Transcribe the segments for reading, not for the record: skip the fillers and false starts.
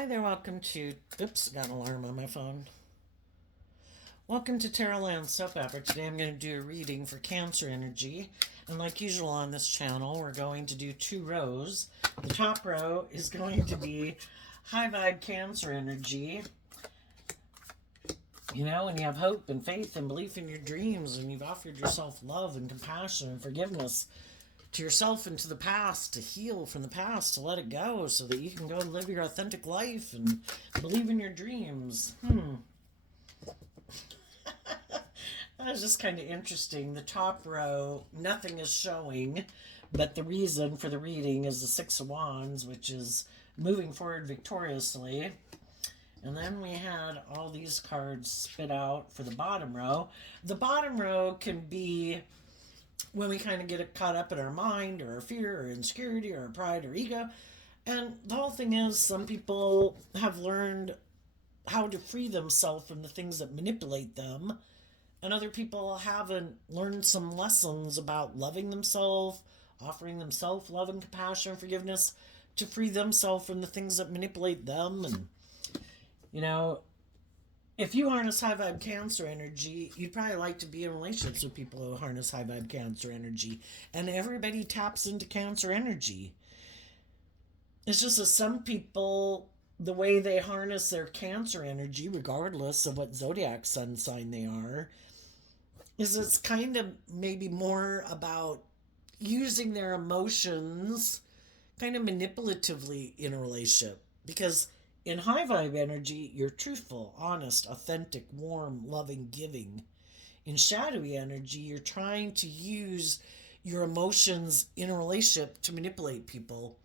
Hi there, welcome to. Oops, got an alarm on my phone. Welcome to Tarotland Soap Opera. Today I'm going to do a reading for Cancer energy. And like usual on this channel, we're going to do two rows. The top row is going to be high vibe Cancer energy. You know, when you have hope and faith and belief in your dreams, and you've offered yourself love and compassion and forgiveness to yourself and to the past, to heal from the past, to let it go so that you can go and live your authentic life and believe in your dreams. That was just kind of interesting. The top row, nothing is showing, but the reason for the reading is the Six of Wands, which is moving forward victoriously. And then we had all these cards spit out for the bottom row. The bottom row can be when we kind of get caught up in our mind or our fear or insecurity or our pride or ego. And the whole thing is, some people have learned how to free themselves from the things that manipulate them, and other people haven't learned some lessons about loving themselves, offering themselves love and compassion and forgiveness to free themselves from the things that manipulate them. And you know, if you harness high vibe Cancer energy, you'd probably like to be in relationships with people who harness high vibe Cancer energy. And everybody taps into Cancer energy. It's just that some people, the way they harness their Cancer energy, regardless of what zodiac sun sign they are, is it's kind of maybe more about using their emotions kind of manipulatively in a relationship. Because in high vibe energy, you're truthful, honest, authentic, warm, loving, giving. In shadowy energy, you're trying to use your emotions in a relationship to manipulate people,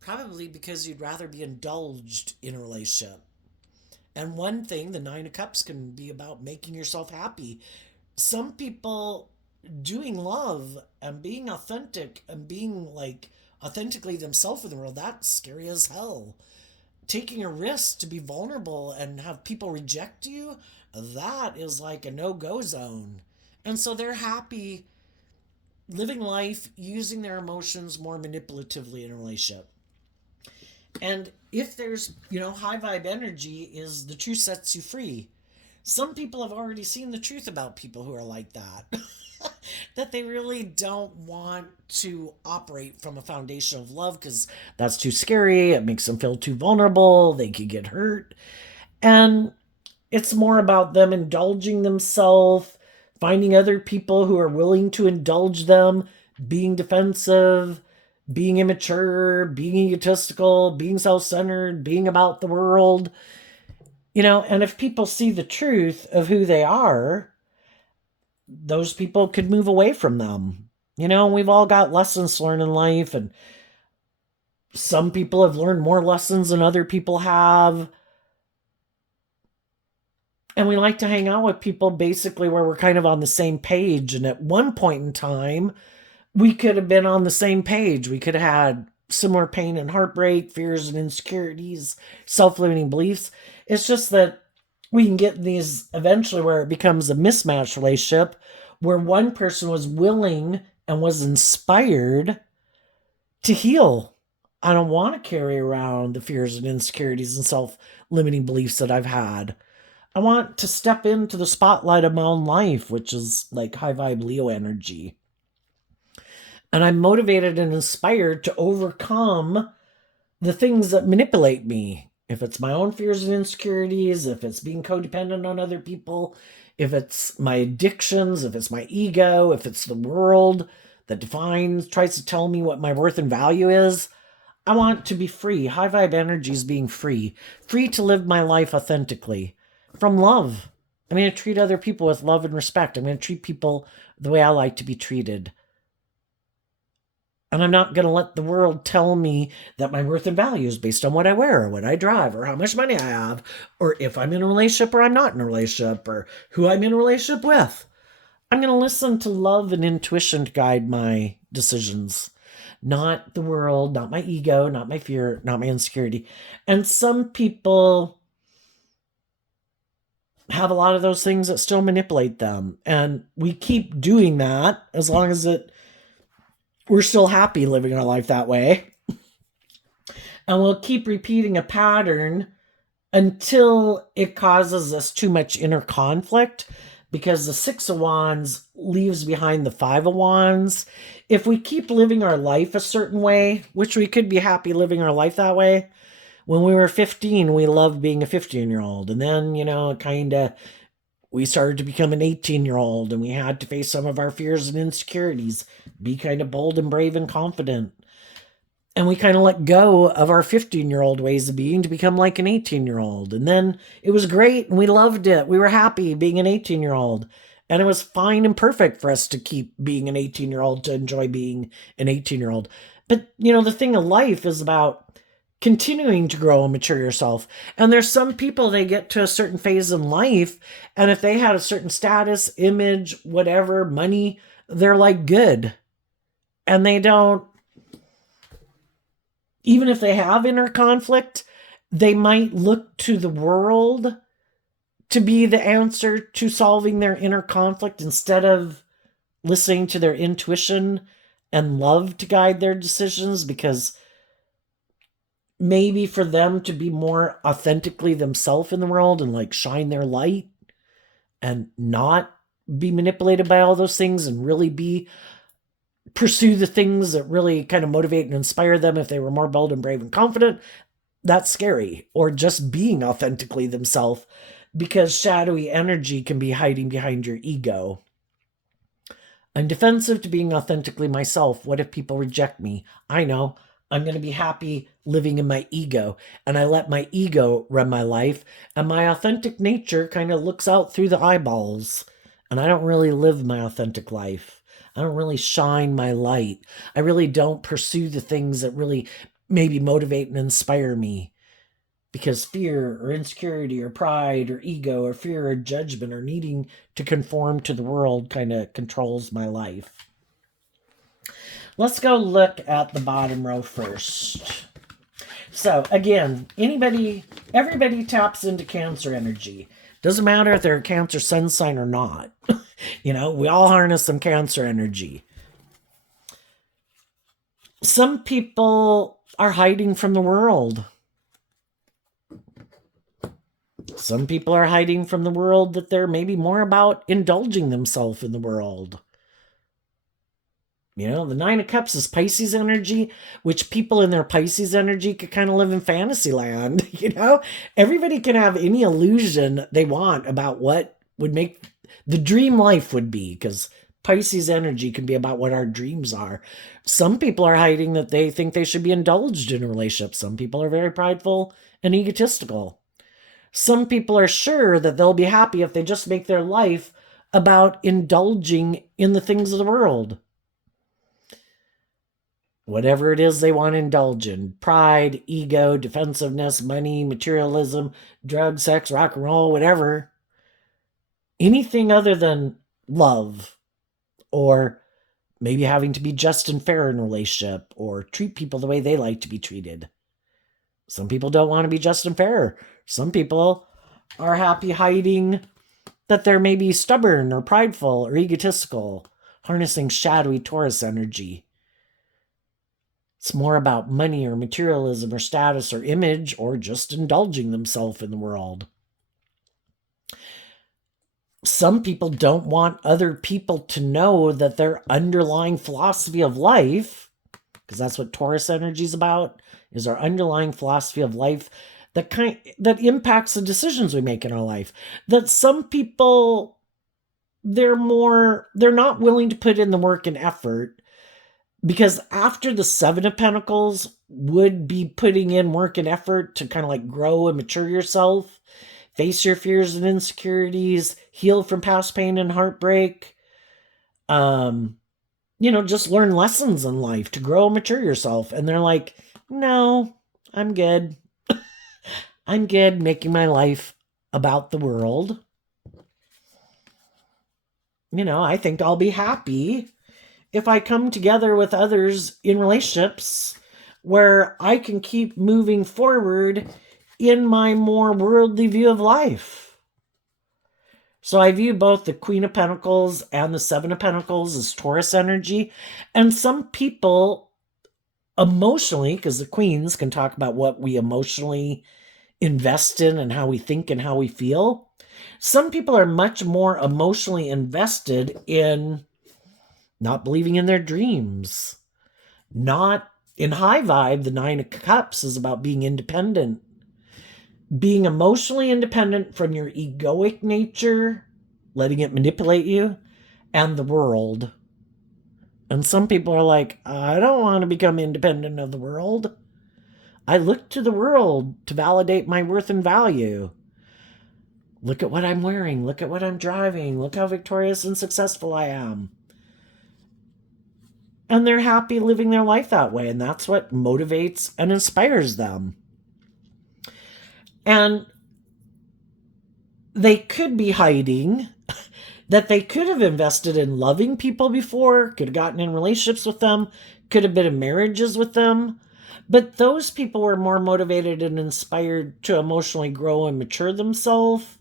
probably because you'd rather be indulged in a relationship. And one thing, the Nine of Cups, can be about making yourself happy. Some people doing love and being authentic and being like authentically themselves in the world, that's scary as hell. Taking a risk to be vulnerable and have people reject you, that is like a no-go zone. And so they're happy living life using their emotions more manipulatively in a relationship. And if there's, high vibe energy is the truth sets you free. Some people have already seen the truth about people who are like that. That they really don't want to operate from a foundation of love because that's too scary. It makes them feel too vulnerable. They could get hurt. And it's more about them indulging themselves, finding other people who are willing to indulge them, being defensive, being immature, being egotistical, being self centered, being about the world. And if people see the truth of who they are, those people could move away from them. We've all got lessons to learn in life, and some people have learned more lessons than other people have. And we like to hang out with people basically where we're kind of on the same page. And at one point in time, we could have been on the same page. We could have had similar pain and heartbreak, fears and insecurities, self-limiting beliefs. It's just that we can get these eventually where it becomes a mismatched relationship where one person was willing and was inspired to heal. I don't want to carry around the fears and insecurities and self-limiting beliefs that I've had. I want to step into the spotlight of my own life, which is like high vibe Leo energy. And I'm motivated and inspired to overcome the things that manipulate me. If it's my own fears and insecurities, if it's being codependent on other people, if it's my addictions, if it's my ego, if it's the world that tries to tell me what my worth and value is, I want to be free. High vibe energy is being free. Free to live my life authentically. From love. I'm going to treat other people with love and respect. I'm going to treat people the way I like to be treated. And I'm not going to let the world tell me that my worth and value is based on what I wear or what I drive or how much money I have or if I'm in a relationship or I'm not in a relationship or who I'm in a relationship with. I'm going to listen to love and intuition to guide my decisions, not the world, not my ego, not my fear, not my insecurity. And some people have a lot of those things that still manipulate them. And we keep doing that as long as we're still happy living our life that way. And we'll keep repeating a pattern until it causes us too much inner conflict, because the Six of Wands leaves behind the Five of Wands. If we keep living our life a certain way, which we could be happy living our life that way, when we were 15, we loved being a 15-year-old. And then, we started to become an 18-year-old and we had to face some of our fears and insecurities, be kind of bold and brave and confident. And we kind of let go of our 15-year-old ways of being to become like an 18-year-old. And then it was great and we loved it. We were happy being an 18-year-old. And it was fine and perfect for us to keep being an 18-year-old, to enjoy being an 18-year-old. But, the thing of life is about continuing to grow and mature yourself. And there's some people, they get to a certain phase in life, and if they had a certain status, image, whatever, money, they're like good. And they don't, even if they have inner conflict, they might look to the world to be the answer to solving their inner conflict instead of listening to their intuition and love to guide their decisions, because maybe for them to be more authentically themselves in the world and like shine their light and not be manipulated by all those things and really pursue the things that really kind of motivate and inspire them, if they were more bold and brave and confident, that's scary. Or just being authentically themselves, because shadowy energy can be hiding behind your ego. I'm defensive to being authentically myself. What if people reject me? I know. I'm going to be happy living in my ego, and I let my ego run my life, and my authentic nature kind of looks out through the eyeballs, and I don't really live my authentic life. I don't really shine my light. I really don't pursue the things that really maybe motivate and inspire me, because fear or insecurity or pride or ego or fear or judgment or needing to conform to the world kind of controls my life. Let's go look at the bottom row first. So again, everybody taps into Cancer energy. Doesn't matter if they're a Cancer sun sign or not. We all harness some Cancer energy. Some people are hiding from the world. Some people are hiding from the world that they're maybe more about indulging themselves in the world. The Nine of Cups is Pisces energy, which people in their Pisces energy could kind of live in fantasy land. Everybody can have any illusion they want about what would make the dream life would be, because Pisces energy can be about what our dreams are. Some people are hiding that they think they should be indulged in a relationship. Some people are very prideful and egotistical. Some people are sure that they'll be happy if they just make their life about indulging in the things of the world. Whatever it is they want to indulge in. Pride, ego, defensiveness, money, materialism, drugs, sex, rock and roll, whatever. Anything other than love, or maybe having to be just and fair in a relationship, or treat people the way they like to be treated. Some people don't want to be just and fair. Some people are happy hiding that they're maybe stubborn or prideful or egotistical, harnessing shadowy Taurus energy. It's more about money or materialism or status or image, or just indulging themselves in the world. Some people don't want other people to know that their underlying philosophy of life, because that's what Taurus energy is about, is our underlying philosophy of life that impacts the decisions we make in our life. That some people, they're not willing to put in the work and effort, because after the Seven of Pentacles would be putting in work and effort to kind of like grow and mature yourself, face your fears and insecurities, heal from past pain and heartbreak, just learn lessons in life to grow and mature yourself. And they're like, no, I'm good. I'm good making my life about the world. I think I'll be happy if I come together with others in relationships where I can keep moving forward in my more worldly view of life. So I view both the Queen of Pentacles and the Seven of Pentacles as Taurus energy. And some people emotionally, because the queens can talk about what we emotionally invest in and how we think and how we feel. Some people are much more emotionally invested in not believing in their dreams. Not in high vibe, the Nine of Cups is about being independent. Being emotionally independent from your egoic nature, letting it manipulate you, and the world. And some people are like, I don't want to become independent of the world. I look to the world to validate my worth and value. Look at what I'm wearing. Look at what I'm driving. Look how victorious and successful I am. And they're happy living their life that way. And that's what motivates and inspires them. And they could be hiding that they could have invested in loving people before, could have gotten in relationships with them, could have been in marriages with them. But those people were more motivated and inspired to emotionally grow and mature themselves.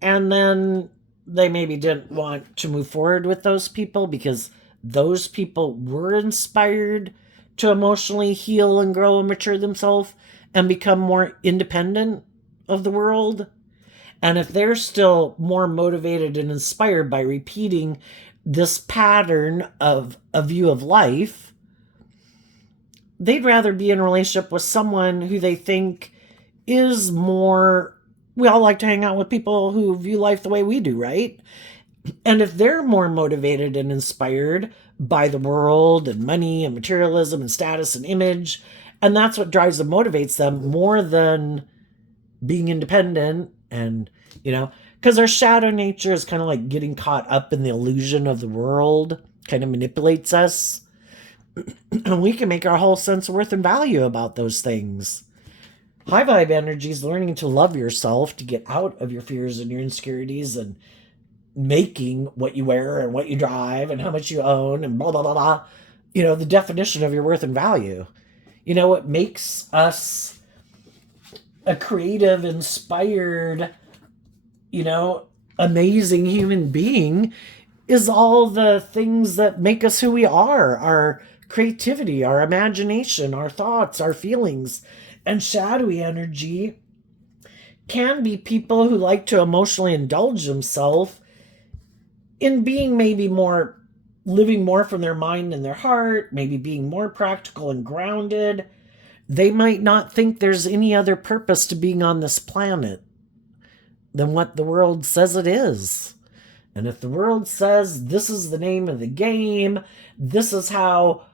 And then they maybe didn't want to move forward with those people because those people were inspired to emotionally heal and grow and mature themselves and become more independent of the world. And if they're still more motivated and inspired by repeating this pattern of a view of life, they'd rather be in a relationship with someone who they think is more... We all like to hang out with people who view life the way we do, right? And if they're more motivated and inspired by the world and money and materialism and status and image, and that's what drives them, motivates them more than being independent. And, because our shadow nature is kind of like getting caught up in the illusion of the world, kind of manipulates us. And we can make our whole sense of worth and value about those things. High vibe energy is learning to love yourself, to get out of your fears and your insecurities and making what you wear and what you drive and how much you own and blah, blah, blah, blah. The definition of your worth and value. What makes us a creative, inspired, amazing human being is all the things that make us who we are. Our creativity, our imagination, our thoughts, our feelings. And shadowy energy can be people who like to emotionally indulge themselves in being maybe more, living more from their mind and their heart, maybe being more practical and grounded. They might not think there's any other purpose to being on this planet than what the world says it is. And if the world says this is the name of the game, this is how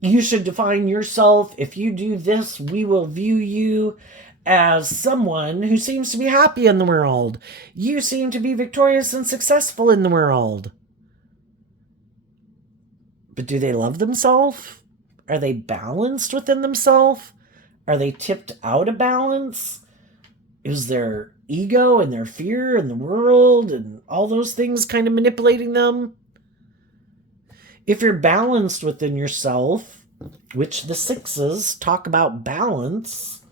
you should define yourself. If you do this, we will view you as someone who seems to be happy in the world. You seem to be victorious and successful in the world. But do they love themselves? Are they balanced within themselves? Are they tipped out of balance? Is their ego and their fear and the world and all those things kind of manipulating them? If you're balanced within yourself, which the sixes talk about balance,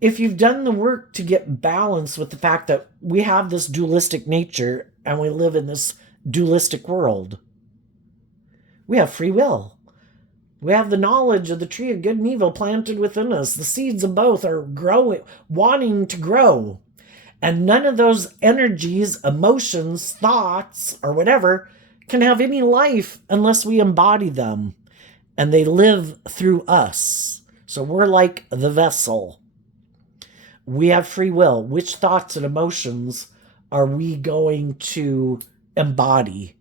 if you've done the work to get balance with the fact that we have this dualistic nature and we live in this dualistic world, we have free will. We have the knowledge of the tree of good and evil planted within us. The seeds of both are growing, wanting to grow. And none of those energies, emotions, thoughts, or whatever can have any life unless we embody them. And they live through us. So we're like the vessel. We have free will. Which thoughts and emotions are we going to embody?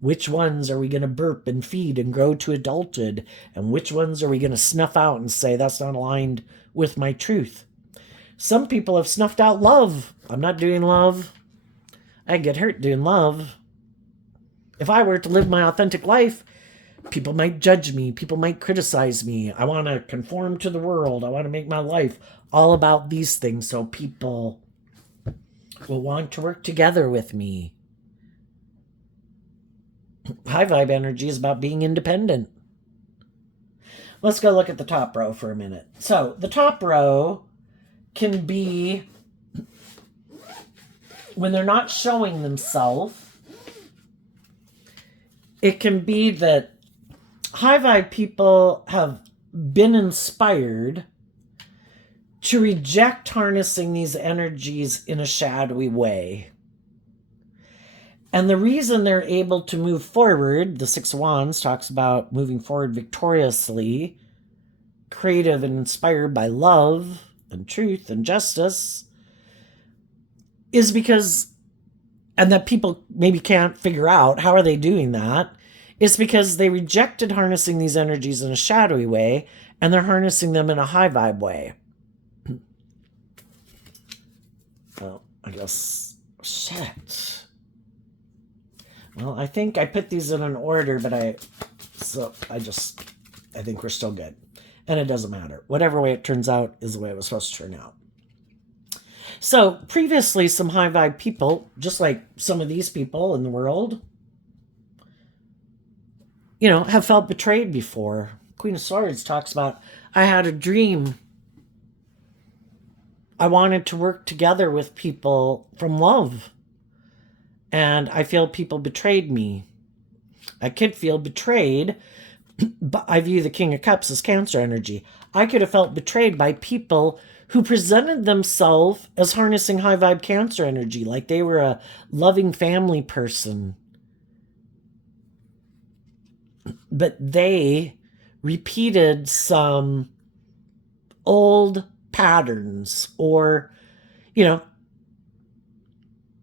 Which ones are we going to burp and feed and grow to adulthood? And which ones are we going to snuff out and say, that's not aligned with my truth? Some people have snuffed out love. I'm not doing love. I get hurt doing love. If I were to live my authentic life, people might judge me. People might criticize me. I want to conform to the world. I want to make my life all about these things so people will want to work together with me. High vibe energy is about being independent. Let's go look at the top row for a minute. So the top row can be when they're not showing themselves. It can be that high vibe people have been inspired to reject harnessing these energies in a shadowy way. And the reason they're able to move forward, the Six of Wands talks about moving forward victoriously, creative and inspired by love and truth and justice, is because, and that people maybe can't figure out how are they doing that, is because they rejected harnessing these energies in a shadowy way, and they're harnessing them in a high vibe way. Well, I guess, shit. Well, I think I put these in an order, but I think we're still good. And it doesn't matter. Whatever way it turns out is the way it was supposed to turn out. So previously, some high vibe people, just like some of these people in the world, have felt betrayed before. Queen of Swords talks about, I had a dream. I wanted to work together with people from love. And I feel people betrayed me. I could feel betrayed, but I view the King of Cups as Cancer energy. I could have felt betrayed by people who presented themselves as harnessing high vibe Cancer energy, like they were a loving family person. But they repeated some old patterns, or,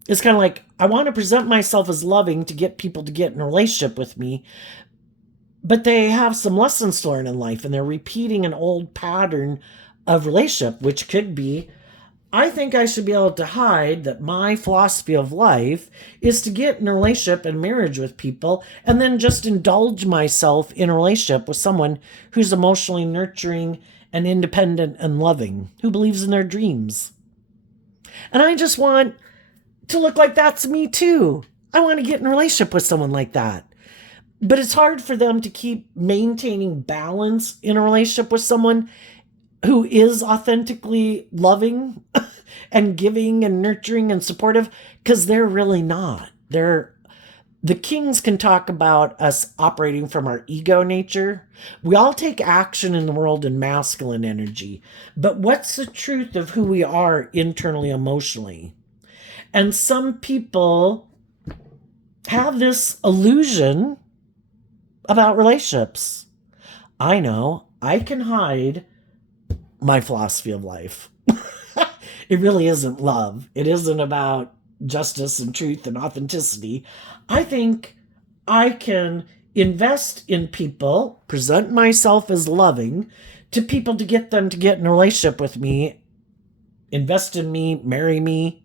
it's kind of like, I want to present myself as loving to get people to get in a relationship with me, but they have some lessons to learn in life, and they're repeating an old pattern of relationship, which could be, I think I should be able to hide that my philosophy of life is to get in a relationship and marriage with people, and then just indulge myself in a relationship with someone who's emotionally nurturing and independent and loving, who believes in their dreams. And I just want to look like that's me too. I want to get in a relationship with someone like that. But it's hard for them to keep maintaining balance in a relationship with someone who is authentically loving and giving and nurturing and supportive, because they're really not. The kings can talk about us operating from our ego nature. We all take action in the world in masculine energy. But what's the truth of who we are internally, emotionally? And some people have this illusion about relationships. I know I can hide my philosophy of life. It really isn't love. It isn't about justice and truth and authenticity. I think I can invest in people, present myself as loving to people to get them to get in a relationship with me, invest in me, marry me.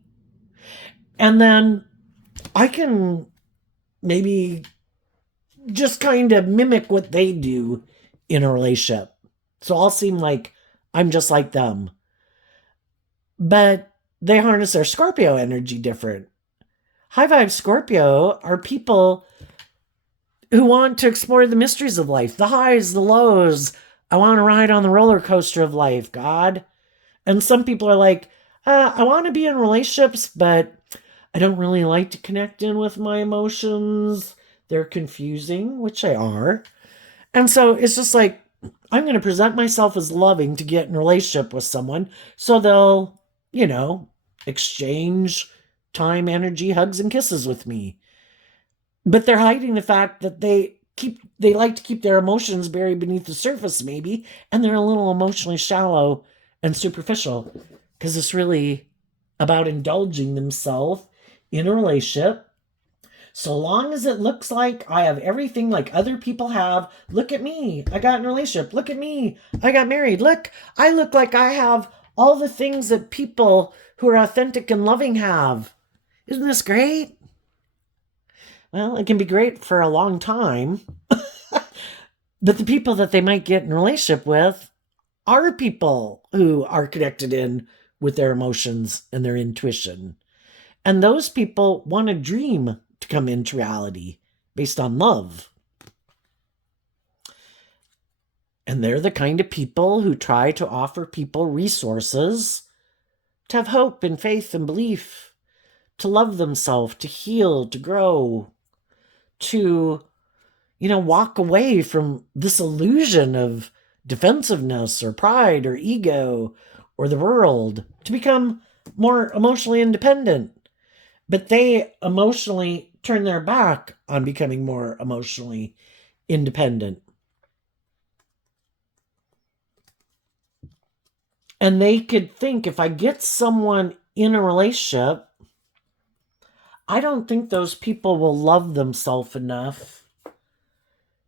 And then I can maybe just kind of mimic what they do in a relationship. So I'll seem like I'm just like them. But they harness their Scorpio energy different. High vibe Scorpio are people who want to explore the mysteries of life, the highs, the lows. I want to ride on the roller coaster of life, God. And some people are like, I want to be in relationships, but I don't really like to connect in with my emotions. They're confusing, which they are. And so it's just like, I'm going to present myself as loving to get in a relationship with someone, so they'll, exchange time, energy, hugs, and kisses with me. But they're hiding the fact that they like to keep their emotions buried beneath the surface, maybe, and they're a little emotionally shallow and superficial, because it's really about indulging themselves in a relationship. So long as it looks like I have everything like other people have, look at me, I got in a relationship, look at me, I got married, look, I look like I have all the things that people who are authentic and loving have. Isn't this great? Well, it can be great for a long time, but the people that they might get in a relationship with are people who are connected in with their emotions and their intuition. And those people want a dream to come into reality based on love. And they're the kind of people who try to offer people resources to have hope and faith and belief, to love themselves, to heal, to grow, to, walk away from this illusion of defensiveness or pride or ego or the world to become more emotionally independent. But they emotionally turn their back on becoming more emotionally independent. And they could think, if I get someone in a relationship, I don't think those people will love themselves enough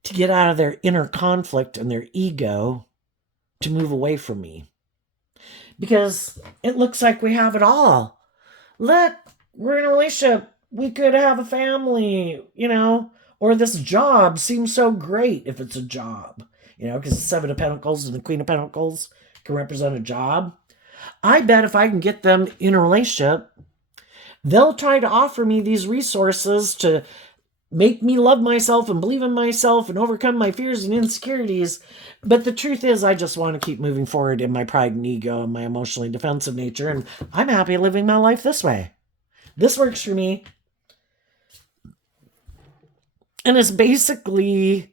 to get out of their inner conflict and their ego to move away from me. Because it looks like we have it all. Look, we're in a relationship. We could have a family, or this job seems so great if it's a job, because the Seven of Pentacles and the Queen of Pentacles can represent a job. I bet if I can get them in a relationship, they'll try to offer me these resources to make me love myself and believe in myself and overcome my fears and insecurities. But the truth is, I just want to keep moving forward in my pride and ego and my emotionally defensive nature. And I'm happy living my life this way. This works for me. And it's basically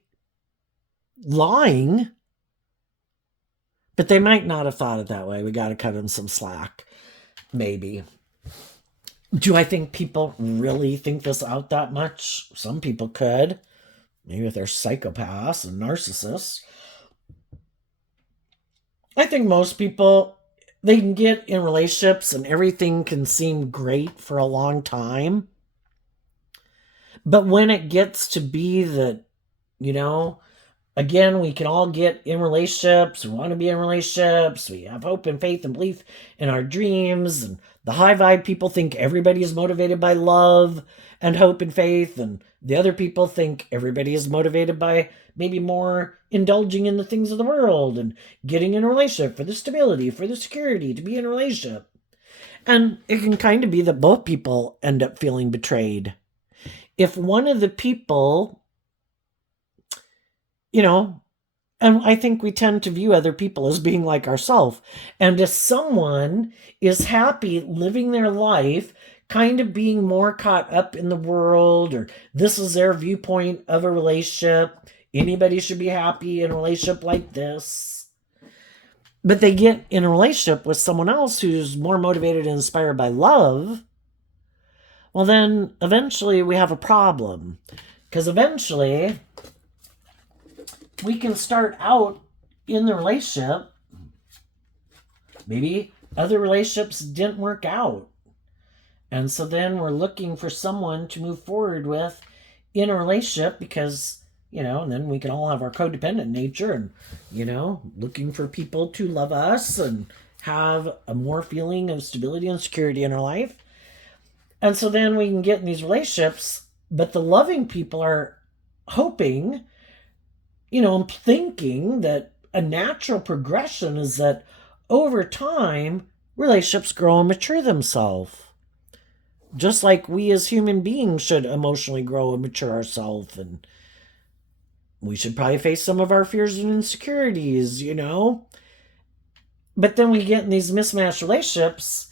lying. But they might not have thought it that way. We got to cut them some slack. Maybe. Do I think people really think this out that much? Some people could. Maybe if they're psychopaths and narcissists. I think most people, they can get in relationships and everything can seem great for a long time. But when it gets to be that, again, we can all get in relationships, we want to be in relationships, we have hope and faith and belief in our dreams, and the high vibe people think everybody is motivated by love and hope and faith, and the other people think everybody is motivated by maybe more indulging in the things of the world and getting in a relationship for the stability, for the security, to be in a relationship. And it can kind of be that both people end up feeling betrayed. If one of the people, and I think we tend to view other people as being like ourselves. And if someone is happy living their life, kind of being more caught up in the world, or this is their viewpoint of a relationship, anybody should be happy in a relationship like this. But they get in a relationship with someone else who's more motivated and inspired by love, well, then eventually we have a problem. Because eventually we can start out in the relationship. Maybe other relationships didn't work out. And so then we're looking for someone to move forward with in a relationship because, and then we can all have our codependent nature and, looking for people to love us and have a more feeling of stability and security in our life. And so then we can get in these relationships, but the loving people are hoping, I'm thinking that a natural progression is that over time, relationships grow and mature themselves. Just like we as human beings should emotionally grow and mature ourselves. And we should probably face some of our fears and insecurities, But then we get in these mismatched relationships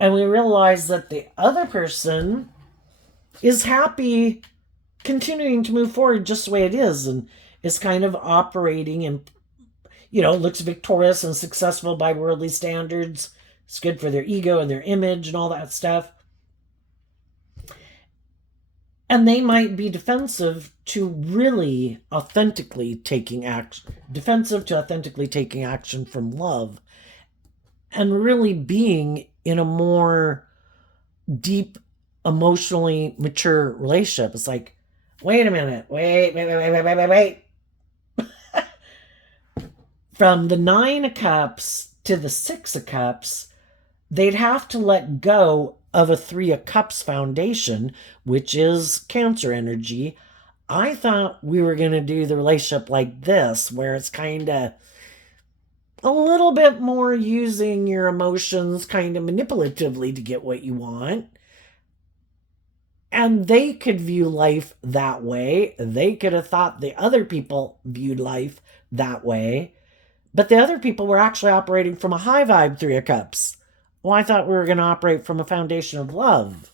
and we realize that the other person is happy continuing to move forward just the way it is and is kind of operating and, looks victorious and successful by worldly standards. It's good for their ego and their image and all that stuff. And they might be defensive to really authentically taking action, from love and really being in a more deep, emotionally mature relationship. It's like, wait a minute, wait. From the 9 of Cups to the 6 of Cups, they'd have to let go of a 3 of Cups foundation, which is Cancer energy. I thought we were going to do the relationship like this, where it's kind of a little bit more using your emotions kind of manipulatively to get what you want. And they could view life that way. They could have thought the other people viewed life that way. But the other people were actually operating from a high vibe 3 of Cups. Well, I thought we were going to operate from a foundation of love.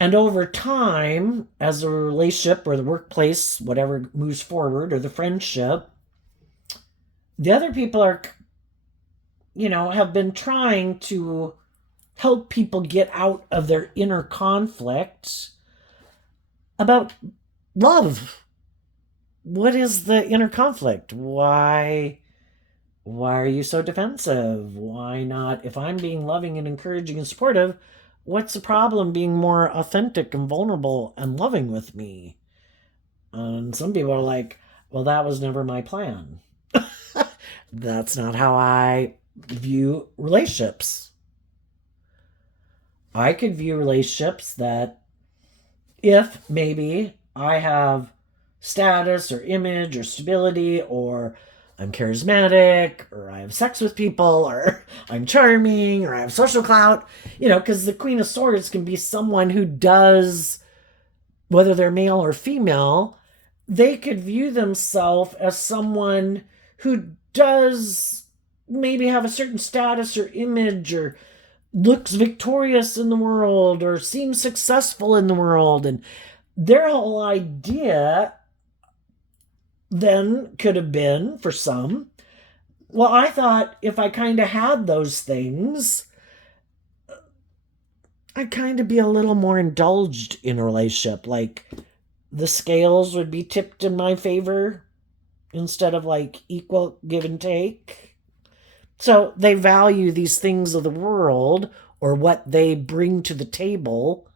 And over time, as a relationship or the workplace, whatever moves forward, or the friendship, The other people are, have been trying to help people get out of their inner conflict about love. What is the inner conflict? Why are you so defensive? Why not? If I'm being loving and encouraging and supportive, what's the problem being more authentic and vulnerable and loving with me? And some people are like, well, that was never my plan. That's not how I view relationships. I could view relationships that if maybe I have status or image or stability, or I'm charismatic, or I have sex with people, or I'm charming, or I have social clout, because the Queen of Swords can be someone who does, whether they're male or female, they could view themselves as someone who does maybe have a certain status or image, or looks victorious in the world, or seems successful in the world. And their whole idea then could have been, for some, well, I thought if I kind of had those things, I'd kind of be a little more indulged in a relationship. Like the scales would be tipped in my favor instead of like equal give and take. So they value these things of the world or what they bring to the table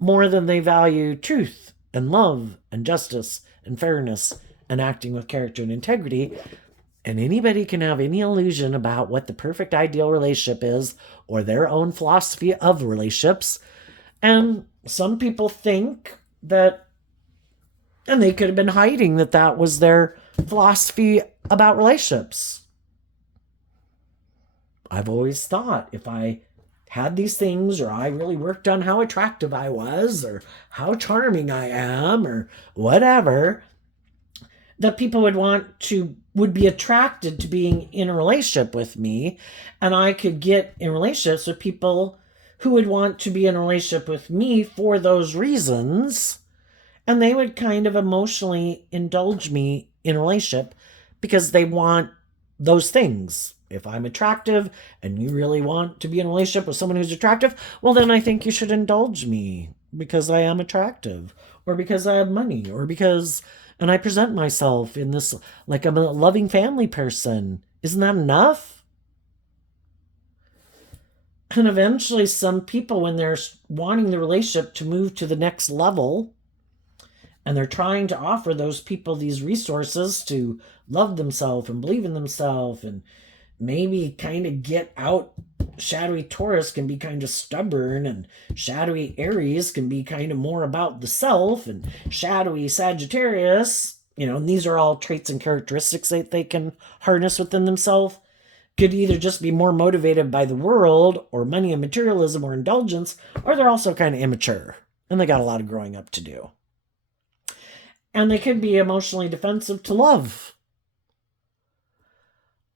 more than they value truth and love and justice and fairness and acting with character and integrity. And anybody can have any illusion about what the perfect ideal relationship is or their own philosophy of relationships. And some people think that, and they could have been hiding that was their philosophy about relationships. I've always thought if I had these things, or I really worked on how attractive I was, or how charming I am, or whatever, that people would be attracted to being in a relationship with me, and I could get in relationships with people who would want to be in a relationship with me for those reasons, and they would kind of emotionally indulge me in a relationship because they want those things. If I'm attractive and you really want to be in a relationship with someone who's attractive, well, then I think you should indulge me because I am attractive, or because I have money, or because, and I present myself in this, like I'm a loving family person. Isn't that enough? And eventually some people, when they're wanting the relationship to move to the next level, and they're trying to offer those people these resources to love themselves and believe in themselves, and maybe kind of get out. Shadowy Taurus can be kind of stubborn, and shadowy Aries can be kind of more about the self, and shadowy Sagittarius, and these are all traits and characteristics that they can harness within themselves, could either just be more motivated by the world or money and materialism or indulgence, or they're also kind of immature and they got a lot of growing up to do. And they could be emotionally defensive to love.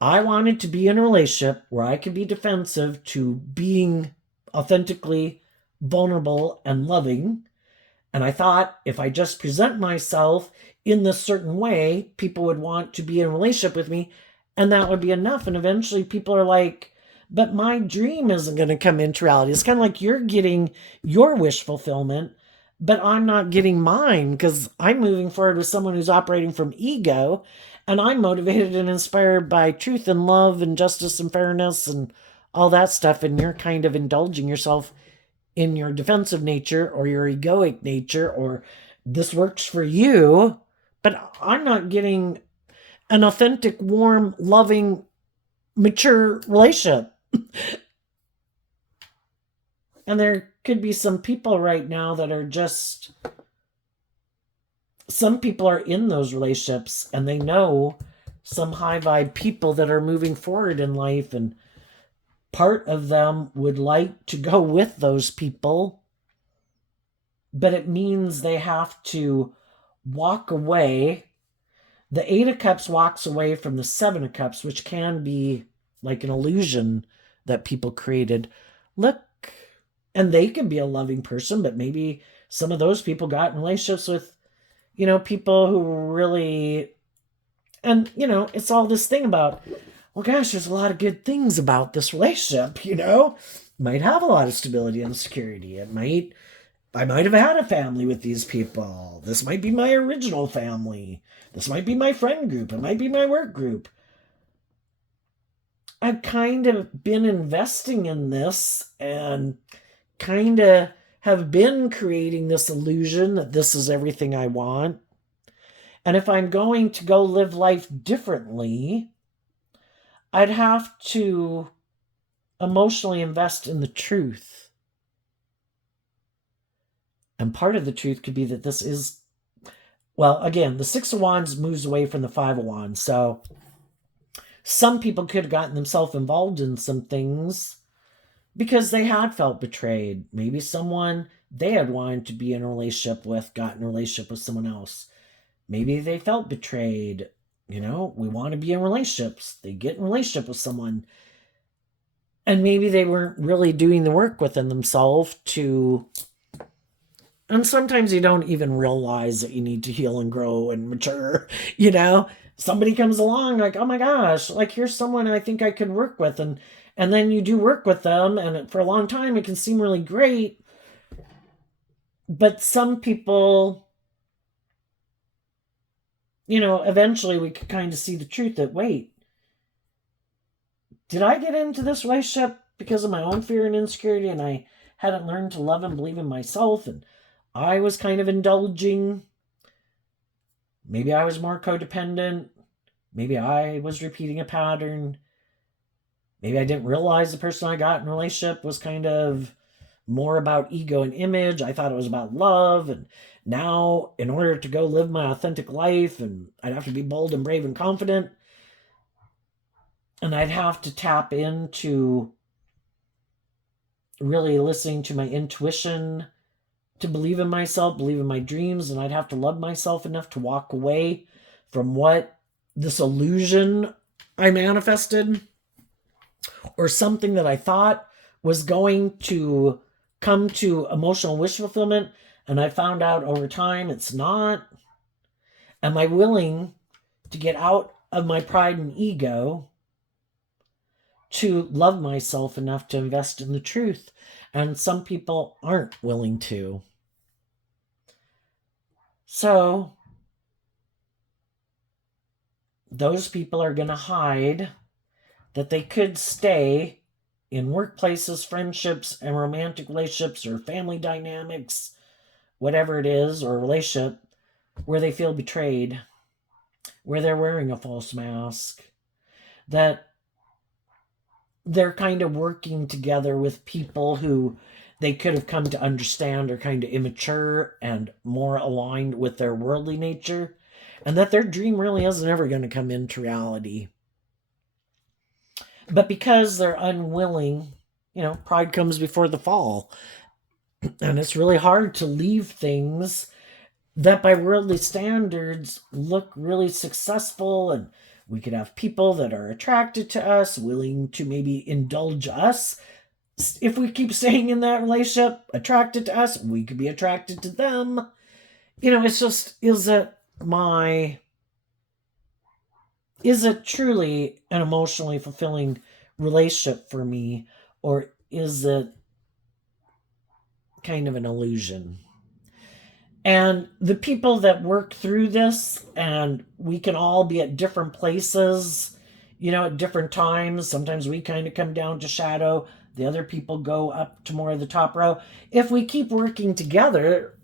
I wanted to be in a relationship where I could be defensive to being authentically vulnerable and loving. And I thought if I just present myself in this certain way, people would want to be in a relationship with me, and that would be enough. And eventually people are like, but my dream isn't going to come into reality. It's kind of like you're getting your wish fulfillment, but I'm not getting mine because I'm moving forward with someone who's operating from ego, and I'm motivated and inspired by truth and love and justice and fairness and all that stuff. And you're kind of indulging yourself in your defensive nature or your egoic nature, or this works for you, but I'm not getting an authentic, warm, loving, mature relationship. And there could be some people right now that are just, some people are in those relationships and they know some high vibe people that are moving forward in life, and part of them would like to go with those people, but it means they have to walk away. The Eight of Cups walks away from the Seven of Cups, which can be like an illusion that people created. Look, and they can be a loving person, but maybe some of those people got in relationships with, people who really And, it's all this thing about, well, gosh, there's a lot of good things about this relationship, Might have a lot of stability and security. I might have had a family with these people. This might be my original family. This might be my friend group. It might be my work group. I've kind of been investing in this and kind of have been creating this illusion that this is everything I want. And if I'm going to go live life differently, I'd have to emotionally invest in the truth. And part of the truth could be that this is, well, again, the Six of Wands moves away from the Five of Wands. So some people could have gotten themselves involved in some things because they had felt betrayed. Maybe someone they had wanted to be in a relationship with got in a relationship with someone else. Maybe they felt betrayed. We want to be in relationships. They get in a relationship with someone. And maybe they weren't really doing the work within themselves to... And sometimes you don't even realize that you need to heal and grow and mature, Somebody comes along like, oh my gosh, like here's someone I think I could work with. And then you do work with them, and for a long time it can seem really great. But some people, eventually we could kind of see the truth that, wait, did I get into this relationship because of my own fear and insecurity, and I hadn't learned to love and believe in myself, and I was kind of indulging? Maybe I was more codependent. Maybe I was repeating a pattern. Maybe I didn't realize the person I got in a relationship was kind of more about ego and image. I thought it was about love. And now, in order to go live my authentic life, and I'd have to be bold and brave and confident, and I'd have to tap into really listening to my intuition, to believe in myself, believe in my dreams, and I'd have to love myself enough to walk away from what this illusion I manifested, or something that I thought was going to come to emotional wish fulfillment, and I found out over time it's not. Am I willing to get out of my pride and ego to love myself enough to invest in the truth? And some people aren't willing to. So those people are going to hide that they could stay in workplaces, friendships, and romantic relationships, or family dynamics, whatever it is, or a relationship where they feel betrayed, where they're wearing a false mask, that they're kind of working together with people who they could have come to understand are kind of immature and more aligned with their worldly nature, and that their dream really isn't ever going to come into reality. But because they're unwilling, pride comes before the fall. And it's really hard to leave things that by worldly standards look really successful, and we could have people that are attracted to us, willing to maybe indulge us. If we keep staying in that relationship, attracted to us, we could be attracted to them. It's just, is it truly an emotionally fulfilling relationship for me, or is it kind of an illusion? And the people that work through this, and we can all be at different places, at different times. Sometimes we kind of come down to shadow. The other people go up to more of the top row. If we keep working together,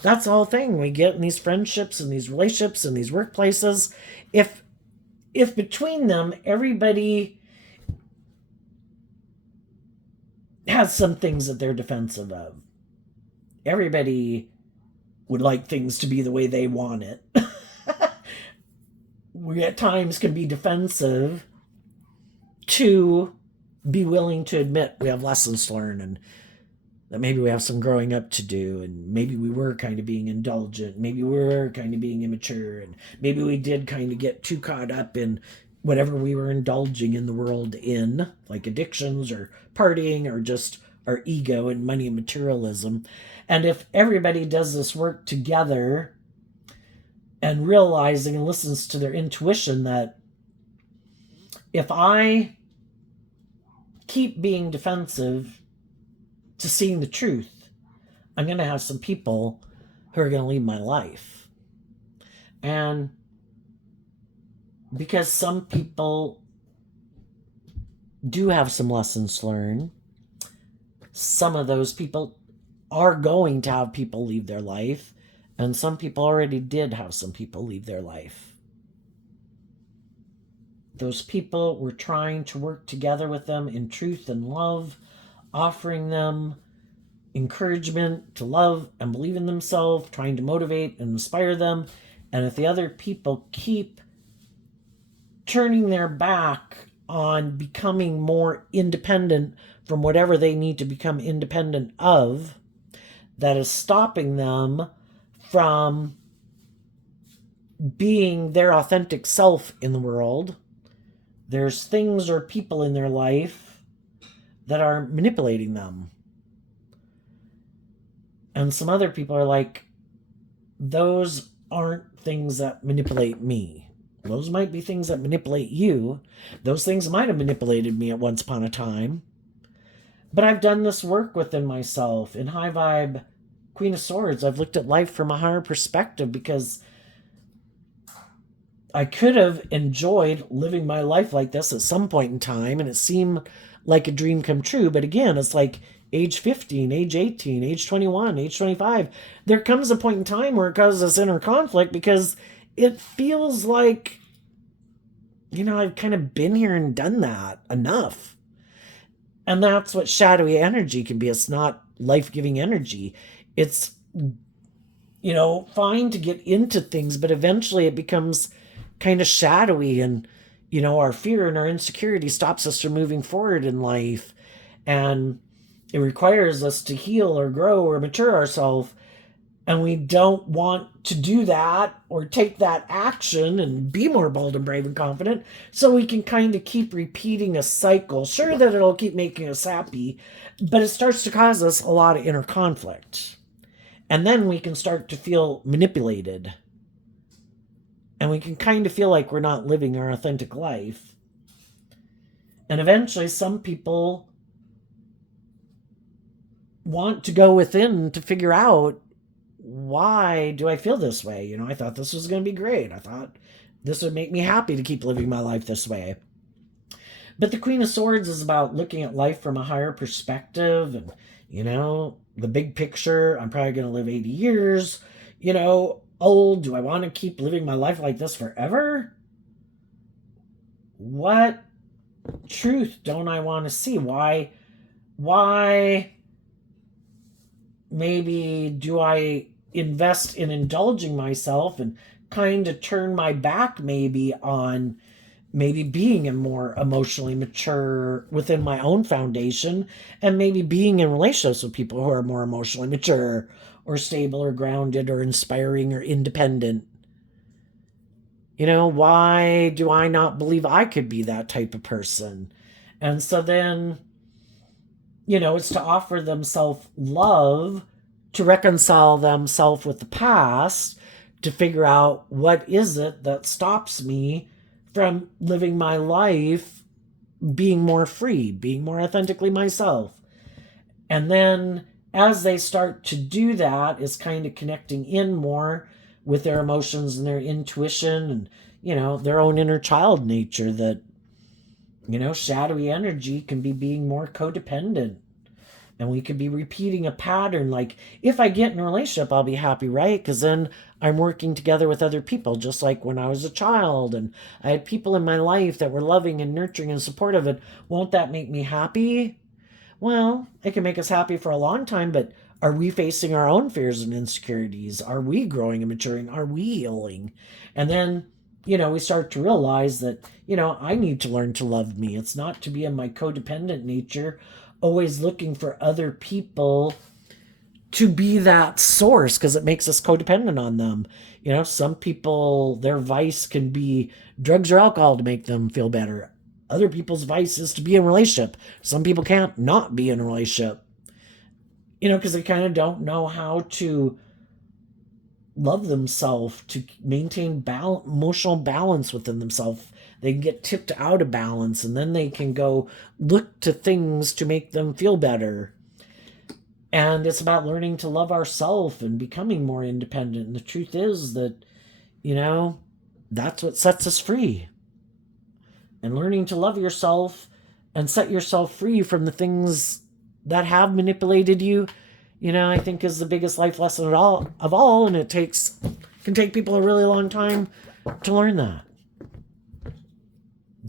that's the whole thing. We get in these friendships and these relationships and these workplaces. If between them, everybody has some things that they're defensive of. Everybody would like things to be the way they want it. We at times can be defensive to be willing to admit we have lessons to learn, and that maybe we have some growing up to do, and maybe we were kind of being indulgent, maybe we were kind of being immature, and maybe we did kind of get too caught up in whatever we were indulging in the world in, like addictions or partying or just our ego and money and materialism. And if everybody does this work together, and realizing and listens to their intuition that if I keep being defensive to seeing the truth, I'm going to have some people who are going to leave my life. And because some people do have some lessons learned, some of those people are going to have people leave their life, and some people already did have some people leave their life. Those people were trying to work together with them in truth and love, offering them encouragement to love and believe in themselves, trying to motivate and inspire them. And if the other people keep turning their back on becoming more independent from whatever they need to become independent of, that is stopping them from being their authentic self in the world, there's things or people in their life that are manipulating them. And some other people are like, those aren't things that manipulate me. Those might be things that manipulate you. Those things might have manipulated me at once upon a time. But I've done this work within myself. In High Vibe Queen of Swords, I've looked at life from a higher perspective because I could have enjoyed living my life like this at some point in time, and it seemed like a dream come true. But again, it's like age 15, age 18, age 21, age 25. There comes a point in time where it causes this inner conflict because it feels like, I've kind of been here and done that enough. And that's what shadowy energy can be. It's not life-giving energy. It's, fine to get into things, but eventually it becomes kind of shadowy, and, our fear and our insecurity stops us from moving forward in life. And it requires us to heal or grow or mature ourselves. And we don't want to do that or take that action and be more bold and brave and confident. So we can kind of keep repeating a cycle. Sure that it'll keep making us happy, but it starts to cause us a lot of inner conflict. And then we can start to feel manipulated. And we can kind of feel like we're not living our authentic life. And eventually some people want to go within to figure out, why do I feel this way? I thought this was going to be great. I thought this would make me happy to keep living my life this way. But the Queen of Swords is about looking at life from a higher perspective and, the big picture. I'm probably going to live 80 years, old. Do I want to keep living my life like this forever? What truth don't I want to see? Why maybe do I invest in indulging myself and kind of turn my back maybe on maybe being a more emotionally mature within my own foundation, and maybe being in relationships with people who are more emotionally mature or stable or grounded or inspiring or independent? Why do I not believe I could be that type of person? And so then, it's to offer them self-love, to reconcile themselves with the past, to figure out what is it that stops me from living my life being more free, being more authentically myself. And then as they start to do that, is kind of connecting in more with their emotions and their intuition and, their own inner child nature, that, shadowy energy can be being more codependent. And we could be repeating a pattern like, if I get in a relationship, I'll be happy, right? Because then I'm working together with other people, just like when I was a child and I had people in my life that were loving and nurturing and supportive. And won't that make me happy? Well, it can make us happy for a long time, but are we facing our own fears and insecurities? Are we growing and maturing? Are we healing? And then, we start to realize that, I need to learn to love me. It's not to be in my codependent nature, always looking for other people to be that source, because it makes us codependent on them. Some people, their vice can be drugs or alcohol to make them feel better. Other people's vice is to be in a relationship. Some people can't not be in a relationship, because they kind of don't know how to love themselves, to maintain emotional balance within themselves. They can get tipped out of balance, and then they can go look to things to make them feel better. And it's about learning to love ourselves and becoming more independent. And the truth is that, you know, that's what sets us free. And learning to love yourself and set yourself free from the things that have manipulated you, I think is the biggest life lesson of all, and it can take people a really long time to learn that.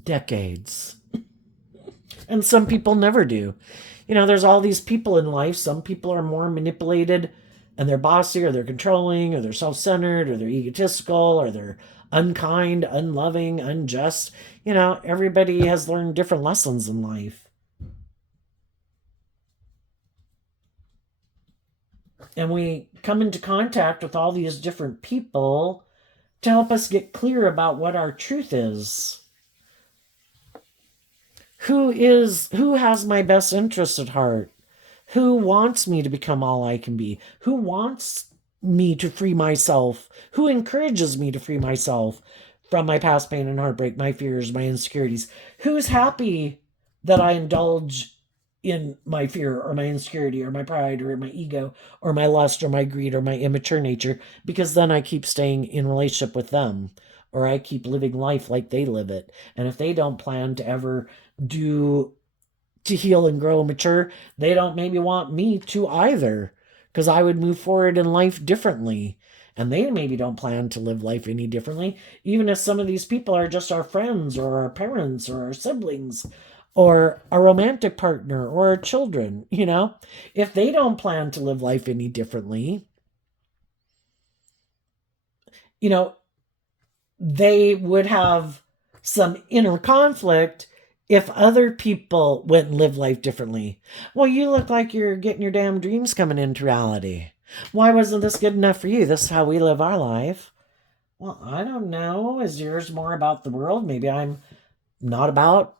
Decades. And some people never do. There's all these people in life. Some people are more manipulated and they're bossy, or they're controlling, or they're self-centered, or they're egotistical, or they're unkind, unloving, unjust. Everybody has learned different lessons in life. And we come into contact with all these different people to help us get clear about what our truth is. Who has my best interest at heart? Who wants me to become all I can be? Who wants me to free myself? Who encourages me to free myself from my past pain and heartbreak, my fears, my insecurities? Who's happy that I indulge in my fear or my insecurity or my pride or my ego or my lust or my greed or my immature nature? Because then I keep staying in relationship with them, or I keep living life like they live it. And if they don't plan to ever do to heal and grow and mature, they don't maybe want me to either, because I would move forward in life differently. And they maybe don't plan to live life any differently, even if some of these people are just our friends or our parents or our siblings or a romantic partner or our children. If they don't plan to live life any differently, they would have some inner conflict if other people went and lived life differently. Well, you look like you're getting your damn dreams coming into reality. Why wasn't this good enough for you? This is how we live our life. Well, I don't know. Is yours more about the world? Maybe I'm not about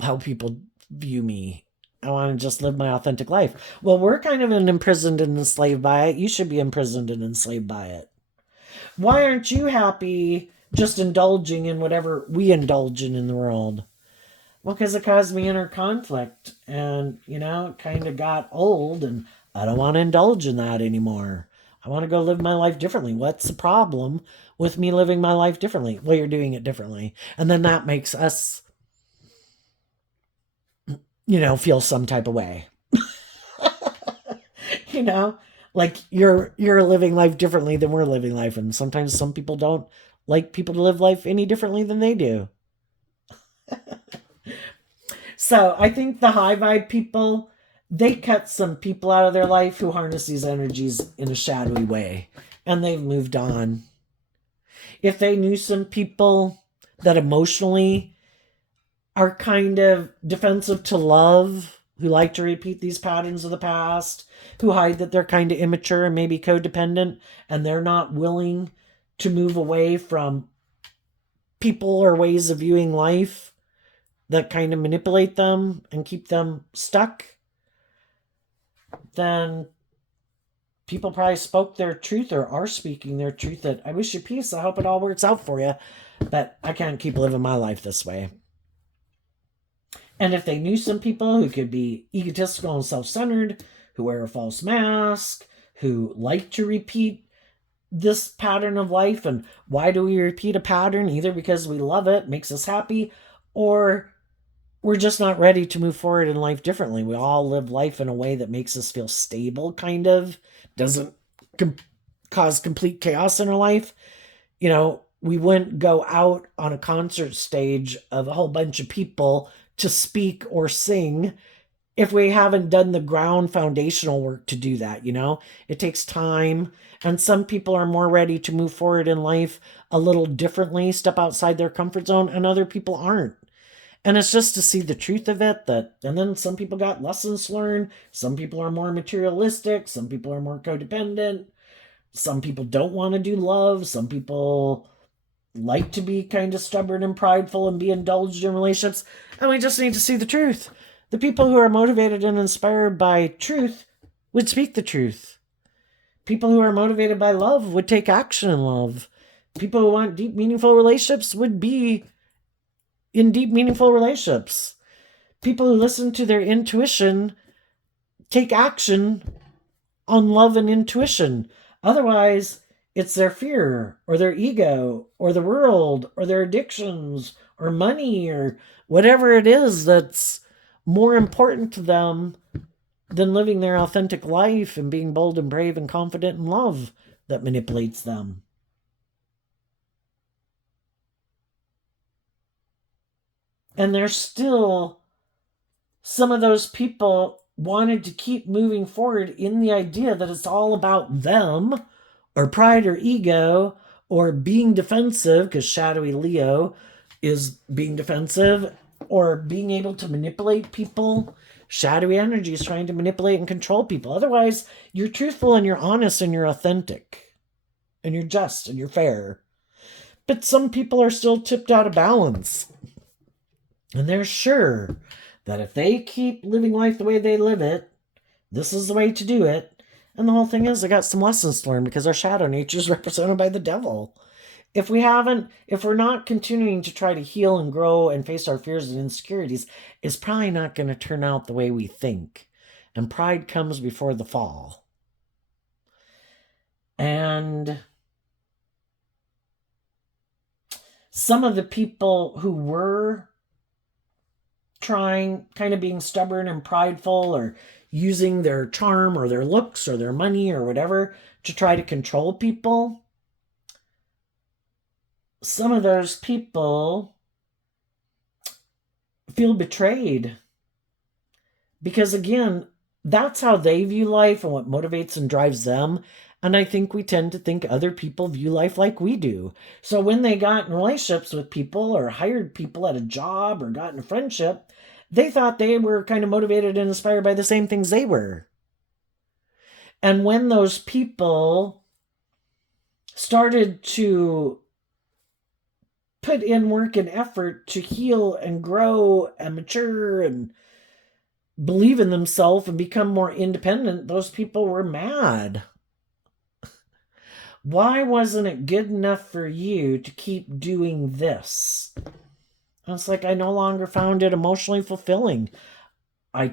how people view me. I want to just live my authentic life. Well, we're kind of imprisoned and enslaved by it. You should be imprisoned and enslaved by it. Why aren't you happy just indulging in whatever we indulge in the world? Well, because it caused me inner conflict, and it kind of got old, and I don't want to indulge in that anymore. I want to go live my life differently. What's the problem with me living my life differently? Well, you're doing it differently. And then that makes us, feel some type of way. Like you're living life differently than we're living life. And sometimes some people don't like people to live life any differently than they do. So I think the high vibe people, they cut some people out of their life who harness these energies in a shadowy way, and they've moved on. If they knew some people that emotionally are kind of defensive to love, who like to repeat these patterns of the past, who hide that they're kind of immature and maybe codependent, and they're not willing to move away from people or ways of viewing life that kind of manipulate them and keep them stuck, then people probably spoke their truth or are speaking their truth, that I wish you peace, I hope it all works out for you, but I can't keep living my life this way. And if they knew some people who could be egotistical and self-centered, who wear a false mask, who like to repeat this pattern of life, and why do we repeat a pattern? Either because we love it, makes us happy, or we're just not ready to move forward in life differently. We all live life in a way that makes us feel stable, kind of, doesn't cause complete chaos in our life. We wouldn't go out on a concert stage of a whole bunch of people to speak or sing if we haven't done the ground foundational work to do that. It takes time, and some people are more ready to move forward in life a little differently, step outside their comfort zone, and other people aren't. And it's just to see the truth of it, and then some people got lessons learned. Some people are more materialistic. Some people are more codependent. Some people don't want to do love. Some people like to be kind of stubborn and prideful and be indulged in relationships. And we just need to see the truth. The people who are motivated and inspired by truth would speak the truth. People who are motivated by love would take action in love. People who want deep, meaningful relationships would be in deep, meaningful relationships. People who listen to their intuition take action on love and intuition. Otherwise, it's their fear or their ego or the world or their addictions or money or whatever it is that's more important to them than living their authentic life and being bold and brave and confident in love that manipulates them. And there's still some of those people wanted to keep moving forward in the idea that it's all about them or pride or ego or being defensive, because shadowy Leo is being defensive, or being able to manipulate people. Shadowy energy is trying to manipulate and control people. Otherwise, you're truthful and you're honest and you're authentic and you're just and you're fair. But some people are still tipped out of balance. And they're sure that if they keep living life the way they live it, this is the way to do it. And the whole thing is, they got some lessons to learn because our shadow nature is represented by the devil. If we're not continuing to try to heal and grow and face our fears and insecurities, it's probably not going to turn out the way we think. And pride comes before the fall. And some of the people who were trying, kind of being stubborn and prideful, or using their charm or their looks or their money or whatever to try to control people, some of those people feel betrayed. Because again, that's how they view life and what motivates and drives them. And I think we tend to think other people view life like we do. So when they got in relationships with people or hired people at a job or got in a friendship, they thought they were kind of motivated and inspired by the same things they were. And when those people started to put in work and effort to heal and grow and mature and believe in themselves and become more independent, those people were mad. Why wasn't it good enough for you to keep doing this? And it's like, I no longer found it emotionally fulfilling. I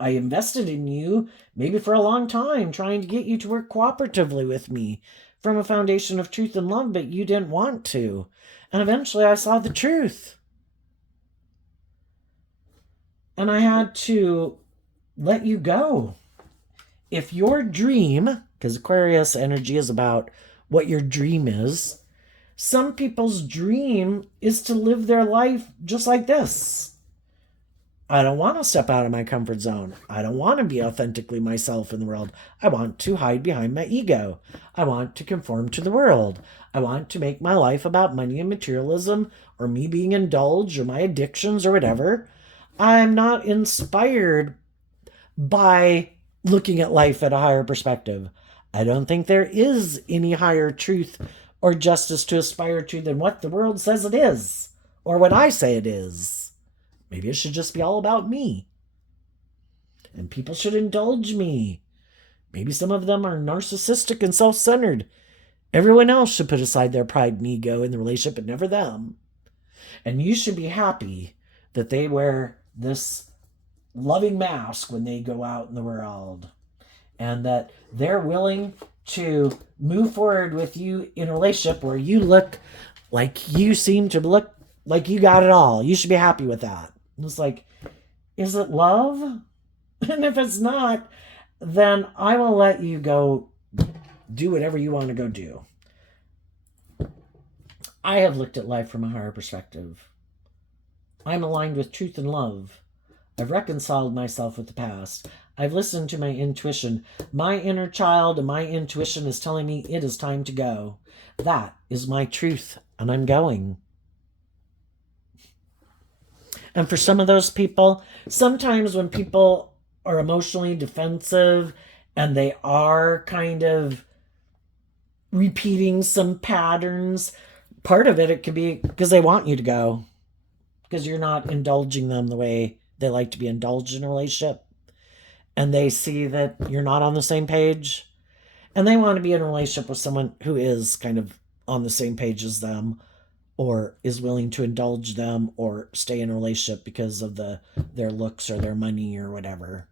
invested in you maybe for a long time, trying to get you to work cooperatively with me from a foundation of truth and love, but you didn't want to. And eventually I saw the truth. And I had to let you go. If your dream, because Aquarius energy is about what your dream is, some people's dream is to live their life just like this. I don't want to step out of my comfort zone. I don't want to be authentically myself in the world. I want to hide behind my ego. I want to conform to the world. I want to make my life about money and materialism, or me being indulged, or my addictions, or whatever. I'm not inspired by looking at life at a higher perspective. I don't think there is any higher truth or justice to aspire to than what the world says it is, or what I say it is. Maybe it should just be all about me. And people should indulge me. Maybe some of them are narcissistic and self-centered. Everyone else should put aside their pride and ego in the relationship, but never them. And you should be happy that they wear this loving mask when they go out in the world. And that they're willing to move forward with you in a relationship where you look like you seem to look like you got it all. You should be happy with that. It's like, is it love? And if it's not, then I will let you go do whatever you want to go do. I have looked at life from a higher perspective. I'm aligned with truth and love. I've reconciled myself with the past. I've listened to my intuition. My inner child and my intuition is telling me it is time to go. That is my truth, and I'm going. And for some of those people, sometimes when people are emotionally defensive and they are kind of repeating some patterns, part of it could be because they want you to go, because you're not indulging them the way they like to be indulged in a relationship. and they see that you're not on the same page, and they want to be in a relationship with someone who is kind of on the same page as them, or is willing to indulge them or stay in a relationship because of their looks or their money or whatever.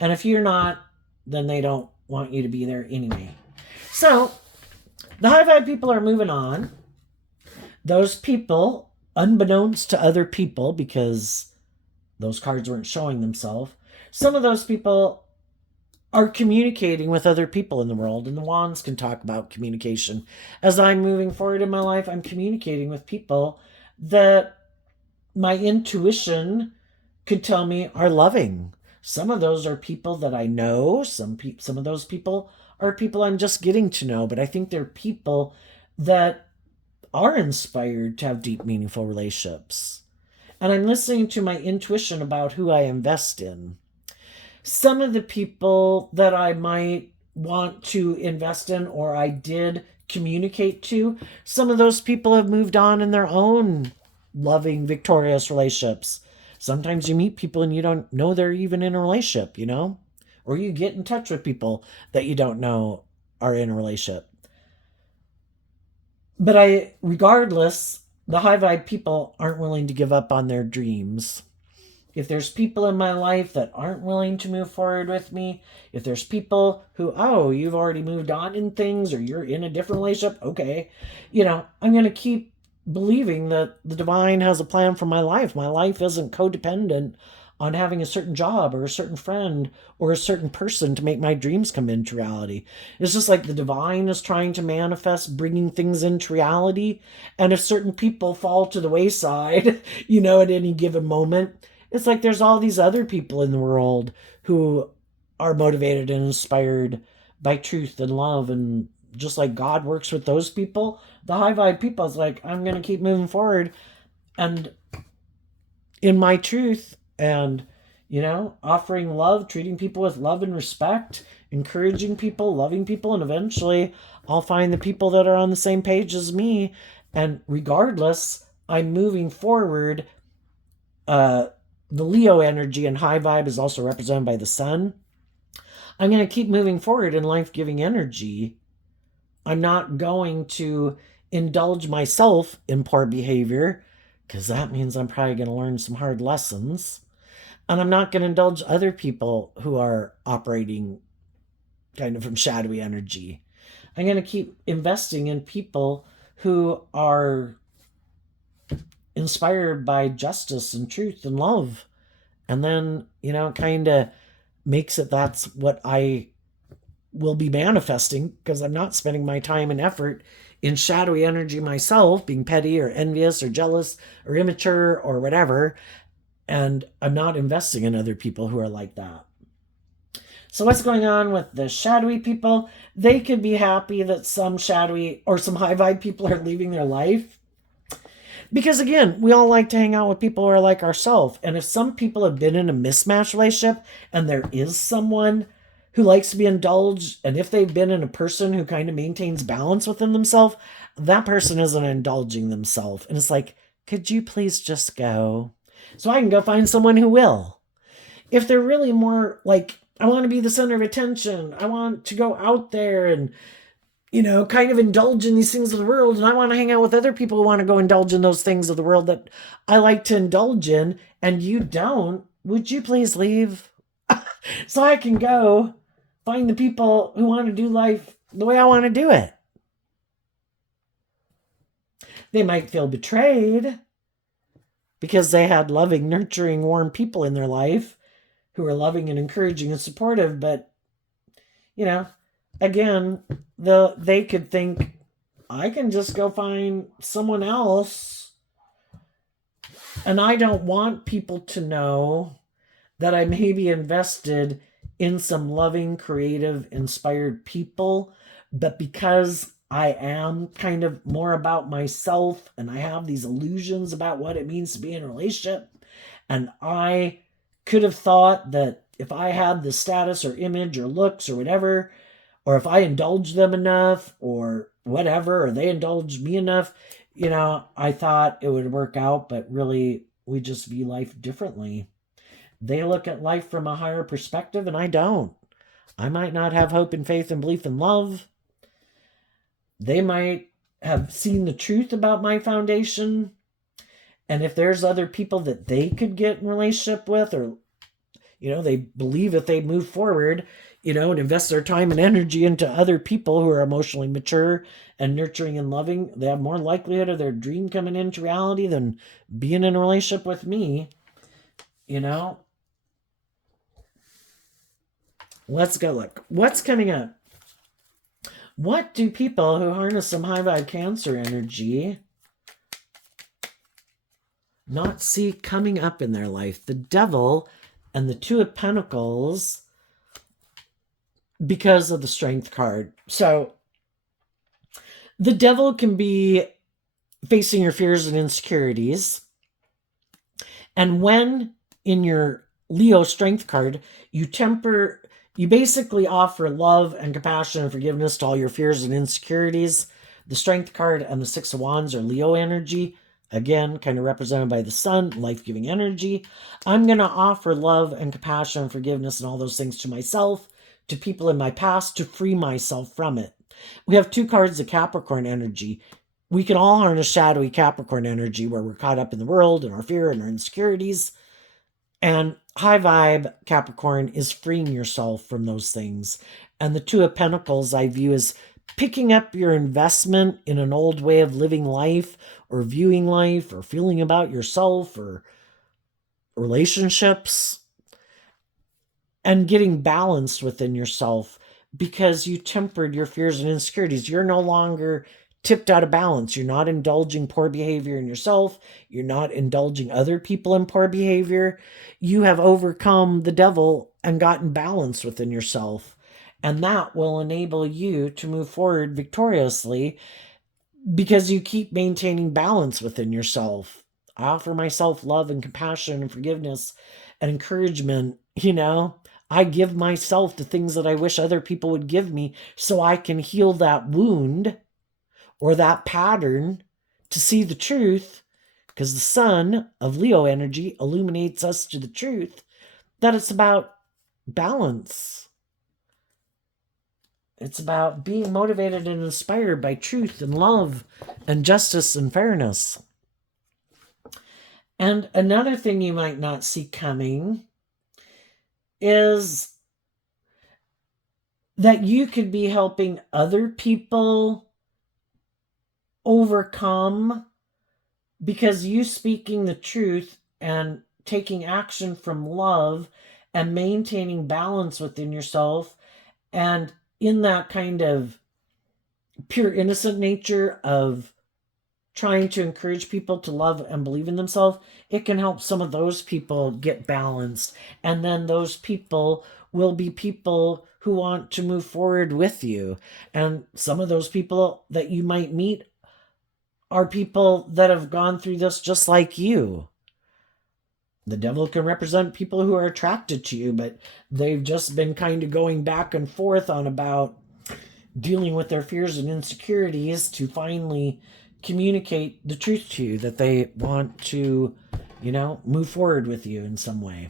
And if you're not, then they don't want you to be there anyway. So the high vibe people are moving on. Those people, unbeknownst to other people, because those cards weren't showing themselves, some of those people are communicating with other people in the world, and the wands can talk about communication. As I'm moving forward in my life, I'm communicating with people that my intuition could tell me are loving. Some of those are people that I know. Some of those people are people I'm just getting to know, but I think they're people that are inspired to have deep, meaningful relationships. And I'm listening to my intuition about who I invest in. Some of the people that I might want to invest in, or I did communicate to, some of those people have moved on in their own loving, victorious relationships. Sometimes you meet people and you don't know they're even in a relationship, or you get in touch with people that you don't know are in a relationship. But regardless, the high vibe people aren't willing to give up on their dreams. If there's people in my life that aren't willing to move forward with me, if there's people who, oh, you've already moved on in things, or you're in a different relationship, okay, I'm going to keep believing that the divine has a plan for my life. My life isn't codependent on having a certain job or a certain friend or a certain person to make my dreams come into reality. It's just like the divine is trying to manifest bringing things into reality. And if certain people fall to the wayside, at any given moment, it's like there's all these other people in the world who are motivated and inspired by truth and love. And just like God works with those people, the high vibe people is like, I'm going to keep moving forward and in my truth, and offering love, treating people with love and respect, encouraging people, loving people, and eventually I'll find the people that are on the same page as me. And regardless, I'm moving forward. The Leo energy and high vibe is also represented by the sun. I'm going to keep moving forward in life-giving energy. I'm not going to indulge myself in poor behavior, because that means I'm probably going to learn some hard lessons. And I'm not going to indulge other people who are operating kind of from shadowy energy. I'm going to keep investing in people who are inspired by justice and truth and love. And then, kind of makes it that's what I will be manifesting, because I'm not spending my time and effort in shadowy energy myself, being petty or envious or jealous or immature or whatever. And I'm not investing in other people who are like that. So what's going on with the shadowy people? They could be happy that some shadowy or some high vibe people are leaving their life. Because again, we all like to hang out with people who are like ourselves. And if some people have been in a mismatched relationship and there is someone who likes to be indulged, and if they've been in a person who kind of maintains balance within themselves, that person isn't indulging themselves. And it's like, could you please just go? So I can go find someone who will. If they're really more like, I want to be the center of attention, I want to go out there and, kind of indulge in these things of the world, and I want to hang out with other people who want to go indulge in those things of the world that I like to indulge in, and you don't, would you please leave? So I can go find the people who want to do life the way I want to do it. They might feel betrayed because they had loving, nurturing, warm people in their life who are loving and encouraging and supportive. But, again, they could think, I can just go find someone else. And I don't want people to know that I may be invested in some loving, creative, inspired people. But because I am kind of more about myself and I have these illusions about what it means to be in a relationship, and I could have thought that if I had the status or image or looks or whatever, or if I indulged them enough or whatever, or they indulged me enough, I thought it would work out, but really we just view life differently. They look at life from a higher perspective, and I don't. I might not have hope and faith and belief and love. They might have seen the truth about my foundation. And if there's other people that they could get in relationship with, or, they believe if they move forward, and invest their time and energy into other people who are emotionally mature and nurturing and loving, they have more likelihood of their dream coming into reality than being in a relationship with me. Let's go look. What's coming up? What do people who harness some high vibe Cancer energy not see coming up in their life? The Devil and the Two of Pentacles, because of the Strength card. So the Devil can be facing your fears and insecurities. And when in your Leo Strength card, you basically offer love and compassion and forgiveness to all your fears and insecurities. The Strength card and the Six of Wands are Leo energy. Again, kind of represented by the sun, life-giving energy. I'm going to offer love and compassion and forgiveness and all those things to myself, to people in my past, to free myself from it. We have two cards of Capricorn energy. We can all harness shadowy Capricorn energy where we're caught up in the world and our fear and our insecurities. And high vibe Capricorn is freeing yourself from those things. And the Two of Pentacles I view as picking up your investment in an old way of living life or viewing life or feeling about yourself or relationships and getting balanced within yourself because you tempered your fears and insecurities. You're no longer tipped out of balance. You're not indulging poor behavior in yourself. You're not indulging other people in poor behavior. You have overcome the devil and gotten balance within yourself. And that will enable you to move forward victoriously because you keep maintaining balance within yourself. I offer myself love and compassion and forgiveness and encouragement. I give myself the things that I wish other people would give me so I can heal that wound or that pattern to see the truth, because the sun of Leo energy illuminates us to the truth that it's about balance. It's about being motivated and inspired by truth and love and justice and fairness. And another thing you might not see coming is that you could be helping other people overcome, because you speaking the truth and taking action from love and maintaining balance within yourself, and in that kind of pure innocent nature of trying to encourage people to love and believe in themselves, it can help some of those people get balanced. And then those people will be people who want to move forward with you. And some of those people that you might meet are people that have gone through this just like you. The devil can represent people who are attracted to you, but they've just been kind of going back and forth on about dealing with their fears and insecurities to finally communicate the truth to you, that they want to, move forward with you in some way.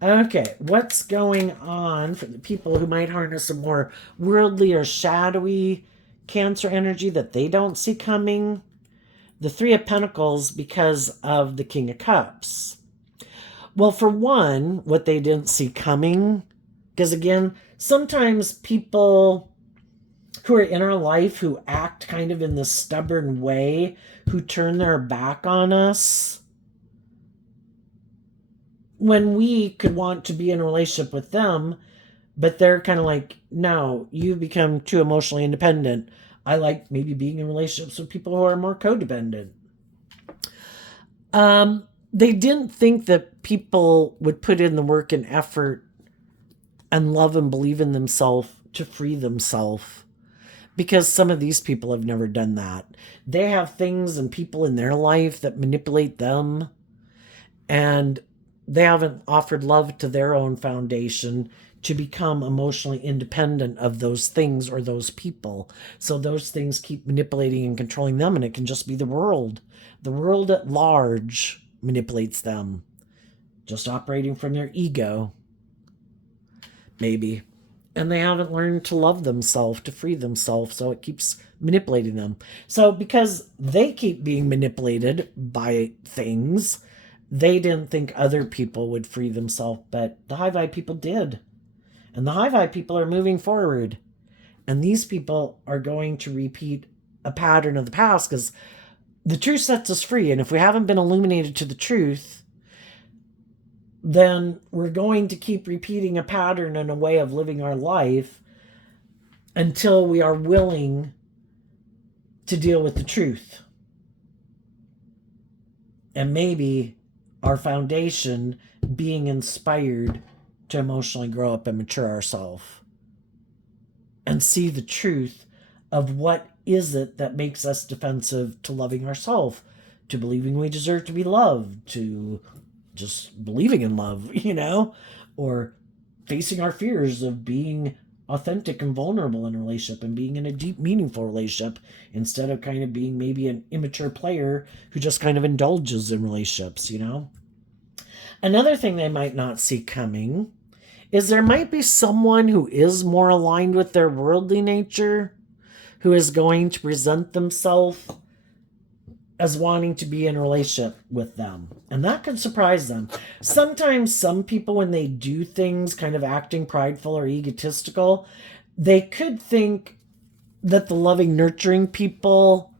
Okay, what's going on for the people who might harness a more worldly or shadowy Cancer energy that they don't see coming? The Three of Pentacles, because of the King of Cups. Well, for one, what they didn't see coming, because again, sometimes people who are in our life who act kind of in this stubborn way, who turn their back on us, when we could want to be in a relationship with them, but they're kind of like, no, you become too emotionally independent. I like maybe being in relationships with people who are more codependent. They didn't think that people would put in the work and effort and love and believe in themselves to free themselves, because some of these people have never done that. They have things and people in their life that manipulate them, and they haven't offered love to their own foundation to become emotionally independent of those things or those people. So those things keep manipulating and controlling them, and it can just be the world. The world at large manipulates them. just operating from their ego, maybe. And they haven't learned to love themselves, to free themselves, so it keeps manipulating them. So because they keep being manipulated by things, they didn't think other people would free themselves, but the high vibe people did. And the high vibe people are moving forward. And these people are going to repeat a pattern of the past, because the truth sets us free. And if we haven't been illuminated to the truth, then we're going to keep repeating a pattern and a way of living our life until we are willing to deal with the truth. And maybe our foundation being inspired to emotionally grow up and mature ourselves and see the truth of what is it that makes us defensive to loving ourselves, to believing we deserve to be loved, to just believing in love, or facing our fears of being authentic and vulnerable in a relationship and being in a deep, meaningful relationship, instead of kind of being maybe an immature player who just kind of indulges in relationships, Another thing they might not see coming is there might be someone who is more aligned with their worldly nature, who is going to present themselves as wanting to be in a relationship with them. And that could surprise them. Sometimes some people, when they do things kind of acting prideful or egotistical, they could think that the loving, nurturing people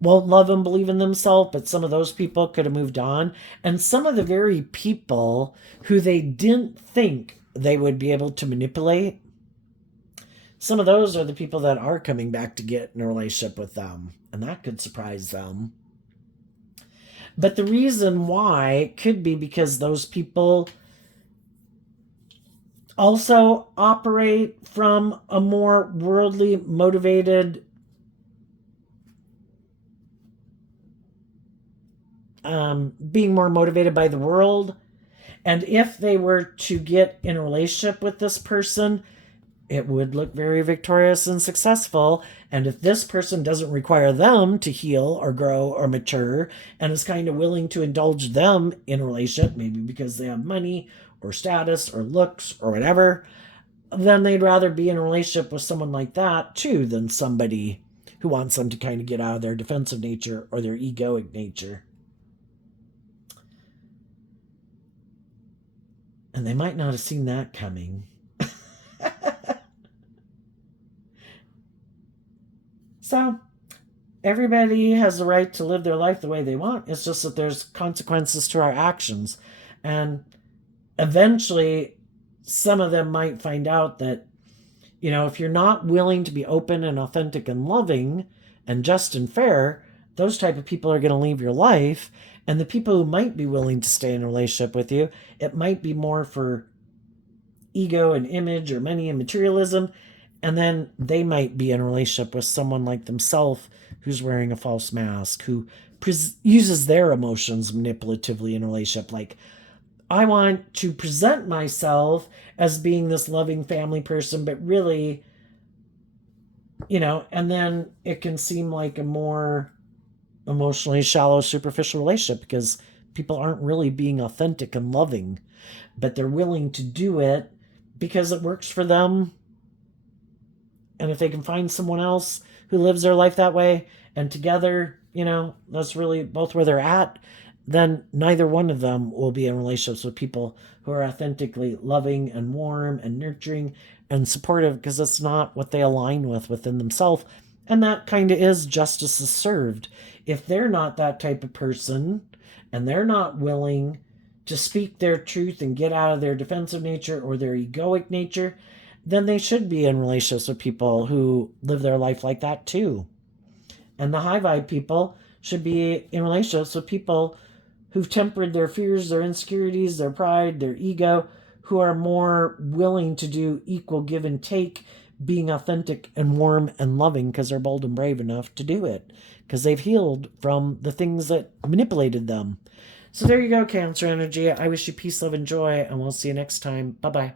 won't love and believe in themselves, but some of those people could have moved on. And some of the very people who they didn't think they would be able to manipulate, some of those are the people that are coming back to get in a relationship with them. And that could surprise them. But the reason why could be because those people also operate from a more worldly motivated being more motivated by the world. And if they were to get in a relationship with this person, it would look very victorious and successful. And if this person doesn't require them to heal or grow or mature and is kind of willing to indulge them in a relationship, maybe because they have money or status or looks or whatever, then they'd rather be in a relationship with someone like that too than somebody who wants them to kind of get out of their defensive nature or their egoic nature. And they might not have seen that coming. So, everybody has the right to live their life the way they want. It's just that there's consequences to our actions. And eventually, some of them might find out that, if you're not willing to be open and authentic and loving and just and fair, those type of people are going to leave your life. And the people who might be willing to stay in a relationship with you, it might be more for ego and image or money and materialism. And then they might be in a relationship with someone like themselves who's wearing a false mask, who uses their emotions manipulatively in a relationship. Like, I want to present myself as being this loving family person, but really, and then it can seem like a more emotionally shallow, superficial relationship because people aren't really being authentic and loving, but they're willing to do it because it works for them. And if they can find someone else who lives their life that way and together, that's really both where they're at, then neither one of them will be in relationships with people who are authentically loving and warm and nurturing and supportive, because that's not what they align with within themselves. And that kind of is justice is served. If they're not that type of person and they're not willing to speak their truth and get out of their defensive nature or their egoic nature, then they should be in relationships with people who live their life like that too. And the high vibe people should be in relationships with people who've tempered their fears, their insecurities, their pride, their ego, who are more willing to do equal give and take, being authentic and warm and loving because they're bold and brave enough to do it, because they've healed from the things that manipulated them. So there you go, Cancer energy. I wish you peace, love, and joy, and we'll see you next time. Bye-bye.